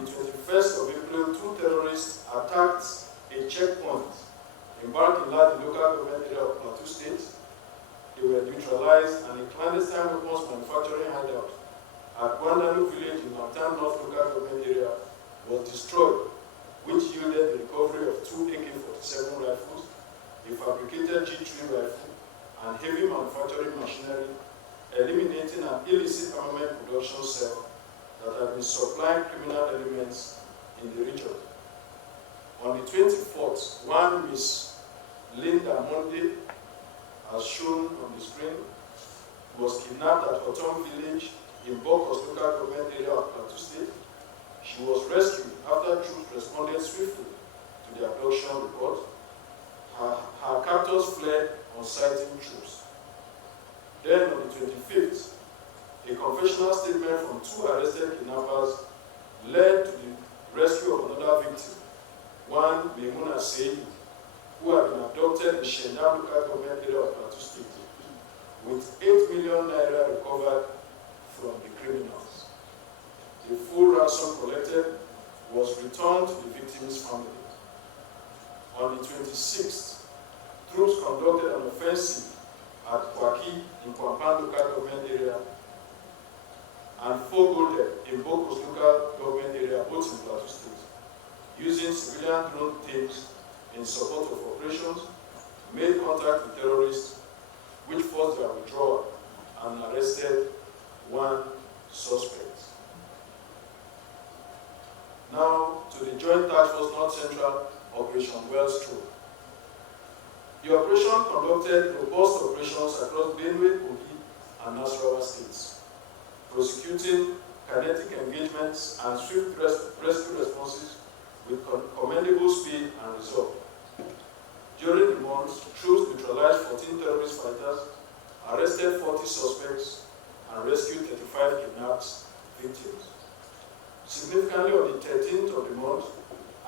On the 21st of April, two terrorists attacked a checkpoint in Barkinlad, the local government area of Plateau State. They were neutralized, and a clandestine weapons manufacturing hideout at Gwandanu village in Mantan North local government area was destroyed, which yielded the recovery of two AK-47 rifles, a fabricated G3 rifle, and heavy manufacturing machinery, eliminating an illicit armament production cell that had been supplying criminal elements in the region. On the 24th, one Miss Linda Monde, as shown on the screen, was kidnapped at Otom village in Bokos local government area of Plateau State. She was rescued after troops responded swiftly to the abduction report. Her captors fled on sighting troops. Then on the 25th, a confessional statement from two arrested kidnappers led to the rescue of another victim, one Maimuna Seyi, who had been abducted in Shendam local government area of Plateau State, with 8 million naira recovered from the criminals. The full ransom collected was returned to the victim's family. On the 26th, troops conducted an offensive at Kwaki in Kwampan local government area and Fogode in Bokos local government area, both in Plateau State, using civilian drone teams in support of operations, made contact with terrorists, which forced their withdrawal and arrested one suspect. Now to the Joint Task Force North Central Operation Wellstroke. The operation conducted robust operations across Benue, Kogi, and Nasarawa states, prosecuting kinetic engagements and swift rescue responses with commendable speed and resolve. During the month, troops neutralized 14 terrorist fighters, arrested 40 suspects, and rescued 35 kidnapped victims. Significantly, on the 13th of the month,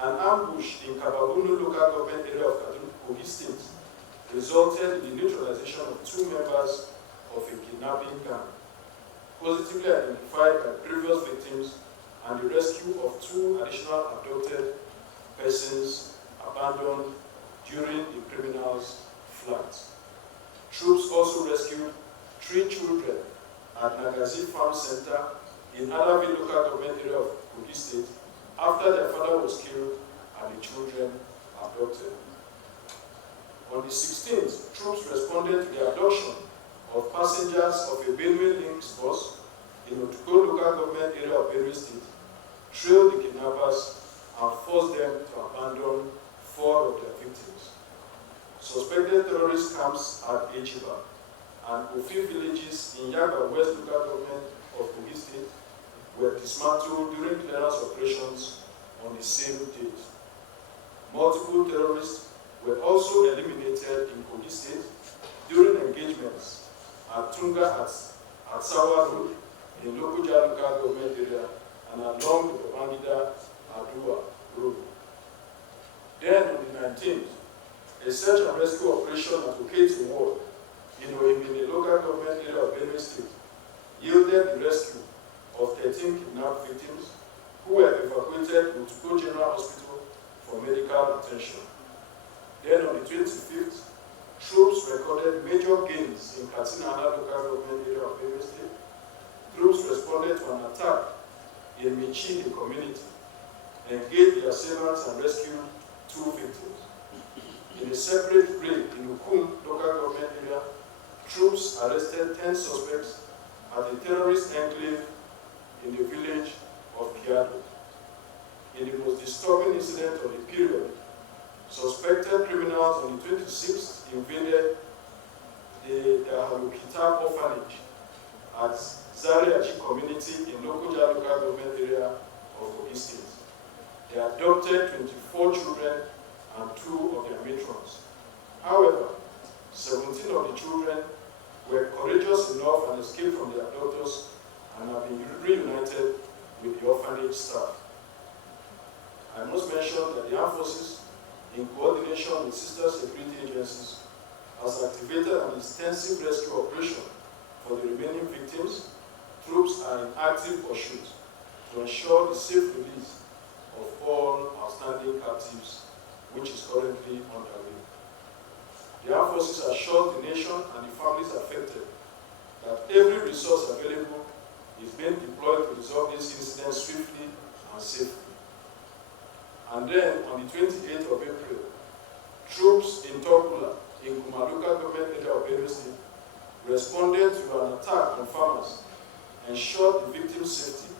an ambush in Kababunu local government area of Kogi State resulted in the neutralization of 2 members of a kidnapping gang, positively identified by previous victims, and the rescue of 2 additional abducted persons abandoned during the criminals' flight. Troops also rescued 3 children at Nagazi Farm Center in Alavi local government area of Kogi State after their father was killed and the children abducted. On the 16th, troops responded to the abduction of passengers of a Benue Links bus in Otuko local government area of Benue State, trailed the kidnappers, and forced them to abandon 4 of their victims. Suspected terrorist camps at Echiba and Ofi villages in Yaga West local government of Kogi State were dismantled during clearance operations on the same date. Multiple terrorists were also eliminated in Kogi State during engagements at Tunga at Sawa Road in Lokoja local government area and along the Babangida Adua Road. Then on the 19th, a search and rescue operation at Oketi Ward in Oimini local government area of Benue State yielded the rescue of 13 kidnapped victims who were evacuated to Otuko General Hospital for medical attention. Then on the 25th, troops recorded major gains in Katsina local government area of Benue State. Troops responded to an attack in Michili community, engaged the assailants and rescued 2 victims. In a separate raid in Ukum local government area, troops arrested 10 suspects at a terrorist enclave in the village of Kiado. In the most disturbing incident of the period, suspected criminals on the 26th invaded the Halukita orphanage at Zariachi community in Lokoja local government area of Kogi State. They adopted 24 children and 2 of their matrons. However, 17 of the children were courageous enough and escaped from the abductors and have been reunited with the orphanage staff. I must mention that the armed forces, in coordination with sister security agencies, has activated an extensive rescue operation for the remaining victims. Troops are in active pursuit to ensure the safe release outstanding captives, which is currently underway. The armed forces assure the nation and the families affected that every resource available is being deployed to resolve this incident swiftly and safely. And then, on the 28th of April, troops in Tokula, in Kumaluka government area of Benue State, responded to an attack on farmers, ensured the victim's safety,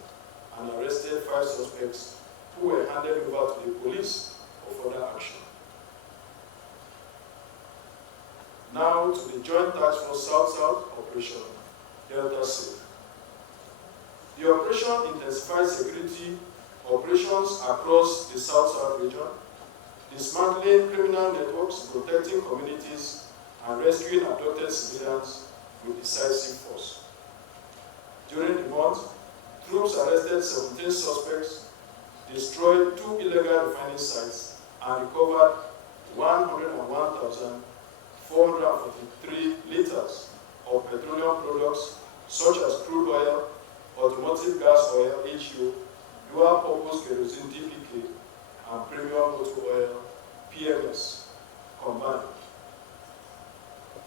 and arrested 5 suspects who were handed over to the police for further action. Now to the Joint Task Force South-South Operation Delta Safe. The operation intensifies security operations across the South-South region, dismantling criminal networks, protecting communities, and rescuing abducted civilians with decisive force. During the month, troops arrested 17 suspects, destroyed 2 illegal refining sites, and recovered 101,443 liters of petroleum products such as crude oil, automotive gas oil, HU, dual-purpose kerosene DPK, and premium motor oil, PMS, combined.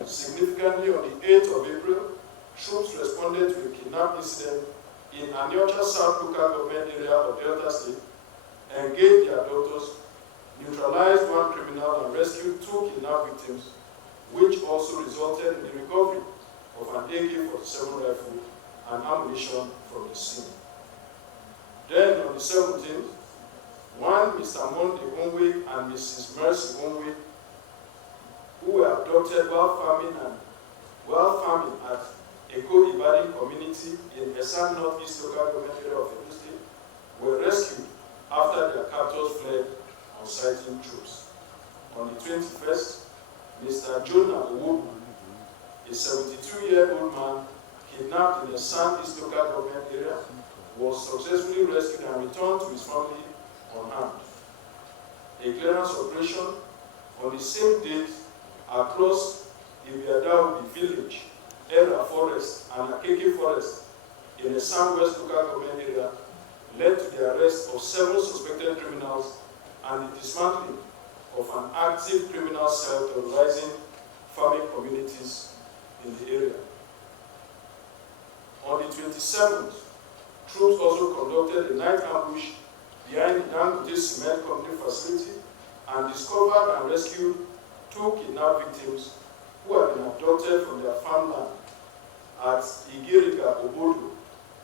Significantly, on the 8th of April, troops responded to a kidnap incident in Aniocha South local government area of Delta State, engaged the abductors, neutralized 1 criminal, and rescued 2 kidnapped victims, which also resulted in the recovery of an AK-47 rifle and ammunition from the scene. Then, on the 17th, one Mr. Monde Onwe and Mrs. Mercy Onwe, who were abducted while farming at Eko Ibadi community in Esan Northeast local government area of Edo State, were rescued after their captors fled on sighting troops. On the 21st, Mr. Jonah Owobu, a 72-year-old man kidnapped in the Southeast local government area, was successfully rescued and returned to his family unharmed. A clearance operation on the same date across Ibiadaobi village, Era Forest, and Akeke Forest in the Southwest local government area led to the arrest of 7 suspected criminals and the dismantling of an active criminal cell terrorizing farming communities in the area. On the 27th, troops also conducted a night ambush behind the Dangote Cement Company facility and discovered and rescued 2 kidnapped victims who had been abducted from their farmland at Igiriga Obodo,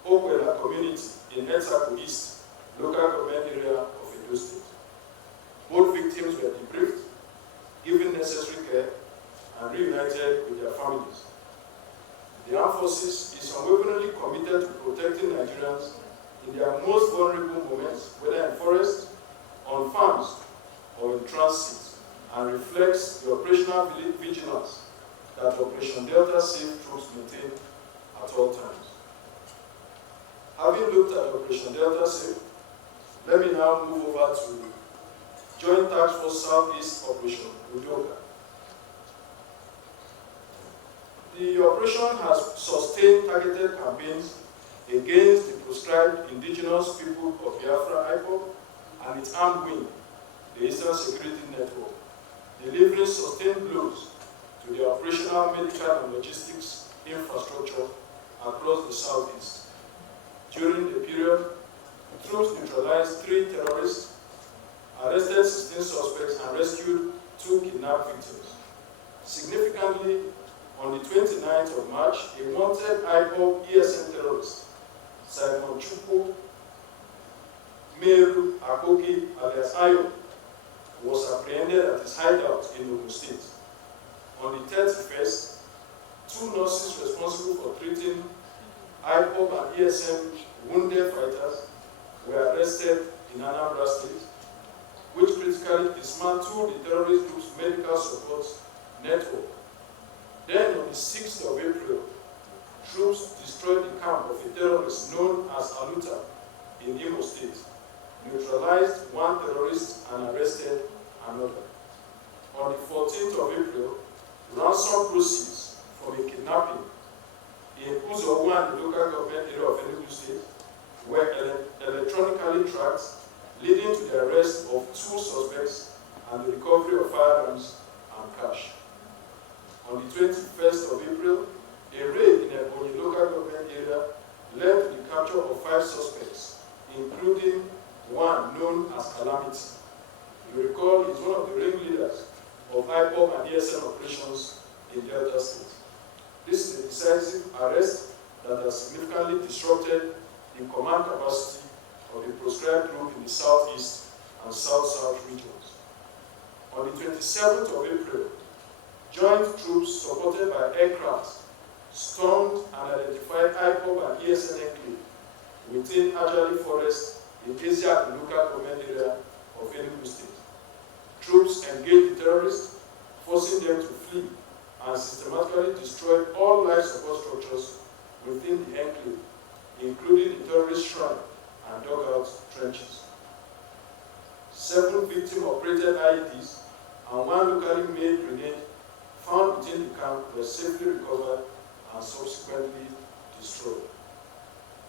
Okwela community in Etsako East, local government area of Edo State. Both victims were debriefed, given necessary care, and reunited with their families. The armed forces is unwaveringly committed to protecting Nigerians in their most vulnerable moments, whether in forest, on farms, or in transit, and reflects the operational vigilance that Operation Delta Safe troops maintain at all times. Having looked at Operation Delta Safe, let me now move over to Joint Task Force Southeast Operation Udoka. The operation has sustained targeted campaigns against the proscribed indigenous people of Biafra IPOB and its armed wing, the Eastern Security Network, delivering sustained blows to the operational, medical, and logistics infrastructure across the Southeast. During the period, troops neutralized 3 terrorists, arrested 16 suspects, and rescued 2 kidnapped victims. Significantly, on the 29th of March, a wanted IPOB ESN terrorist, Simon Chukwu Meru Akoki alias Ayo, was apprehended at his hideout in Ogun State. On the 31st, 2 nurses responsible for treating IPOB and ESN wounded fighters were arrested in Anambra State, which critically dismantled the terrorist group's medical support network. Then, on the 6th of April, troops destroyed the camp of a terrorist known as Aluta in Imo State, neutralized 1 terrorist and arrested another. On the 14th of April, ransom proceeds from a kidnapping in Uzowan, the local government area of Enugu State, were electronically tracked, leading to the arrest of 2 suspects and the recovery of firearms and cash. On the 21st of April, a raid in Ebonyi local government area led to the capture of 5 suspects, including one known as Calamity. You recall he's one of the ringleaders of IPOB and ESN operations in Delta State. This is a decisive arrest that has significantly disrupted the command capacity of the proscribed group in the southeast and south-south regions. On the 27th of April, joint troops supported by aircraft stormed and identified IPOB and ESN enclave within Ajali Forest in Asia local government area of Enugu State. Troops engaged the terrorists, forcing them to flee, and systematically destroyed all life support structures within the enclave, including the terrorist shrine and dugout trenches. 7 victim-operated IEDs and 1 locally made grenade found within the camp were safely recovered and subsequently destroyed.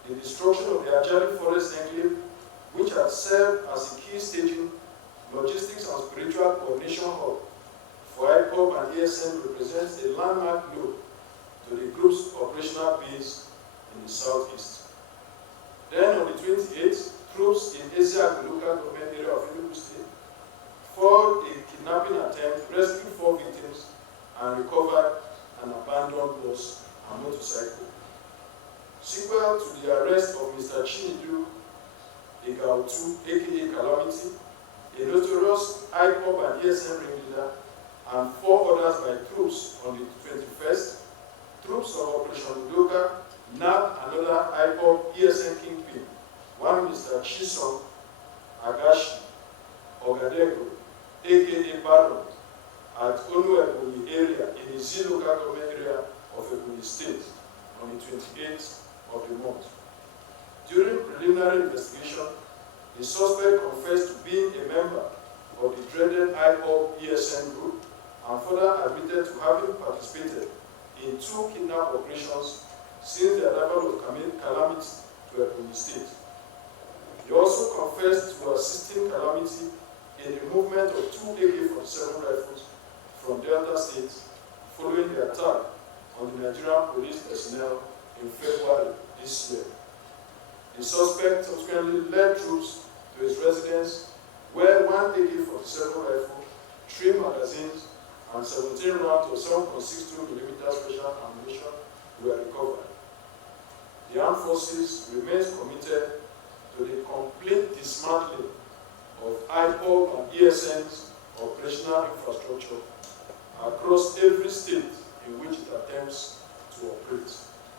The destruction of the Ajali Forest enclave, which had served as a key staging, logistics and spiritual coordination hub for IPOB and ESN, represents a landmark blow to the group's operational base in the southeast. Then on the 28th, troops in Asia local government area of Enugu State foiled a kidnapping attempt, rescued 4 victims, and recovered an abandoned bus and motorcycle. Sequel to the arrest of Mr. Chinedu Igautu, aka Calamity, a notorious IPOB and ESN ringleader, and 4 others by troops on the 21st, troops of Operation Udoka nabbed another IPOB ESN kingpin, one Mr. Chisom Agashi Ogadego, aka Baron, at Onu Ebonyi area in the Z local government area of Ebonyi State on the 28th of the month. During preliminary investigation, the suspect confessed to being a member of the dreaded IPOB ESN group and further admitted to having participated in 2 kidnap operations since the arrival of Calamity to Ebonyi State. He also confessed to assisting Calamity in the movement of 2 AK-47 rifles from Delta State following the attack on the Nigerian police personnel in February this year. The suspect subsequently led troops to his residence where 1 AK-47 rifle, 3 magazines, and 17 rounds of 7.62mm special ammunition were recovered. The armed forces remains committed to the complete dismantling of IPOB and ESN's operational infrastructure across every state